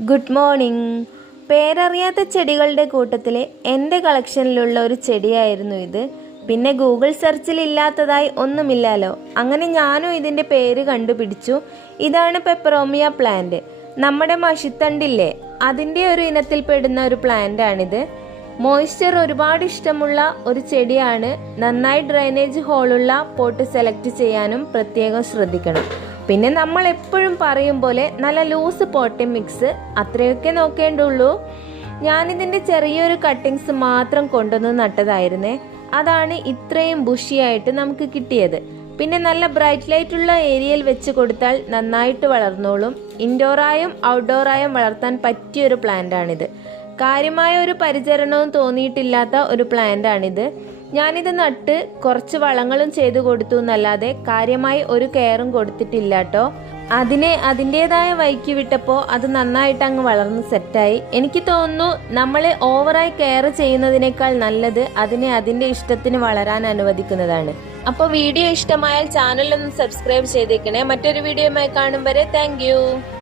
Good morning. പേരറിയാത്ത ചെടികളുടെ കൂട്ടത്തിലെ എന്റെ കളക്ഷനിലുള്ള ഒരു ചെടിയായിരുന്നു ഇത്. പിന്നെ ഗൂഗിൾ സെർച്ചിൽ ഇല്ലാത്തതായി ഒന്നുമില്ലല്ലോ. അങ്ങനെ ഞാനും ഇതിന്റെ പേര് കണ്ടുപിടിച്ചു. ഇതാണ് പെപ്പറോമിയ പ്ലാന്റ്. നമ്മുടെ മഷിത്തണ്ടില്ലേ? അതിന്റെ ഒരു ഇനത്തിൽപ്പെടുന്ന ഒരു പ്ലാന്റ് ആണിത് മോയ്സ്ചർ ഒരുപാട് ഇഷ്ടമുള്ള ഒരു ചെടിയാണ്. നന്നായി ഡ്രൈനേജ് ഹോളുള്ള പോട്ട് സെലക്ട് ചെയ്യാനും പ്രത്യേകം ശ്രദ്ധിക്കണം. പിന്നെ നമ്മൾ എപ്പോഴും പറയും പോലെ നല്ല ലൂസ് പോട്ടി മിക്സ് അത്രയൊക്കെ നോക്കേണ്ടുള്ളൂ. ഞാനിതിന്റെ ചെറിയൊരു കട്ടിങ്സ് മാത്രം കൊണ്ടുവന്ന് നട്ടതായിരുന്നേ. അതാണ് ഇത്രയും ബുഷിയായിട്ട് നമുക്ക് കിട്ടിയത്. പിന്നെ നല്ല ബ്രൈറ്റ് ലൈറ്റ് ഉള്ള ഏരിയയിൽ വെച്ച് കൊടുത്താൽ നന്നായിട്ട് വളർന്നോളും. ഇൻഡോറായും ഔട്ട്ഡോറായും വളർത്താൻ പറ്റിയൊരു പ്ലാന്റ് ആണിത്. കാര്യമായ ഒരു പരിചരണവും തോന്നിയിട്ടില്ലാത്ത ഒരു പ്ലാന്റ് ആണിത് ഞാനിത് നട്ട് കുറച്ച് വളങ്ങളും ചെയ്തു കൊടുത്തു എന്നല്ലാതെ കാര്യമായി ഒരു കെയറും കൊടുത്തിട്ടില്ല കേട്ടോ അതിനെ അതിന്റെതായ വൈക്ക് വിട്ടപ്പോൾ അത് നന്നായിട്ട് അങ്ങ് വളർന്ന് സെറ്റായി. എനിക്ക് തോന്നുന്നു നമ്മളെ ഓവറായി കെയർ ചെയ്യുന്നതിനേക്കാൾ നല്ലത് അതിനെ അതിന്റെ ഇഷ്ടത്തിന് വളരാൻ അനുവദിക്കുന്നതാണ്. അപ്പോൾ വീഡിയോ ഇഷ്ടമായാൽ ചാനൽ ഒന്ന് സബ്സ്ക്രൈബ് ചെയ്തേക്കണേ. മറ്റൊരു വീഡിയോയുമായി കാണും വരെ. താങ്ക്